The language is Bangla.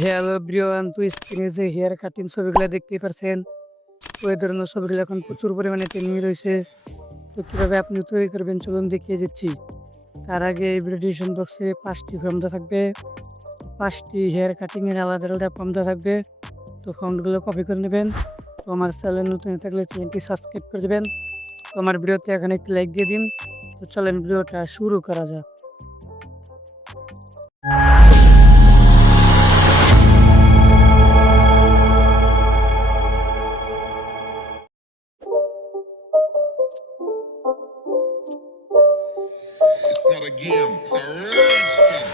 হ্যালো এভরিওয়ান, তো স্ক্রিনে যে হেয়ার কাটিং ছবিগুলো দেখতেই পারছেন, ওই ধরনের ছবিগুলো এখন প্রচুর পরিমাণে ট্রেন্ডিং রয়েছে। তো কীভাবে আপনি তৈরি করবেন চলুন দেখিয়ে দিচ্ছি। তার আগে এই ভিডিও ডিসক্রিপশন বক্সে 5টি ফর্ম দেওয়া থাকবে, 5টি হেয়ার কাটিংয়ের আলাদা আলাদা ফর্ম দেওয়া থাকবে। তো ফর্মগুলো কপি করে নেবেন। তো আমার চ্যানেল নতুন হয়ে থাকলে চ্যানেলটি সাবস্ক্রাইব করে দেবেন। তো আমার ভিডিওতে এখানে একটি লাইক দিয়ে দিন। তো চলেন ভিডিওটা শুরু করা যাক। It's not a game, it's a rage thing.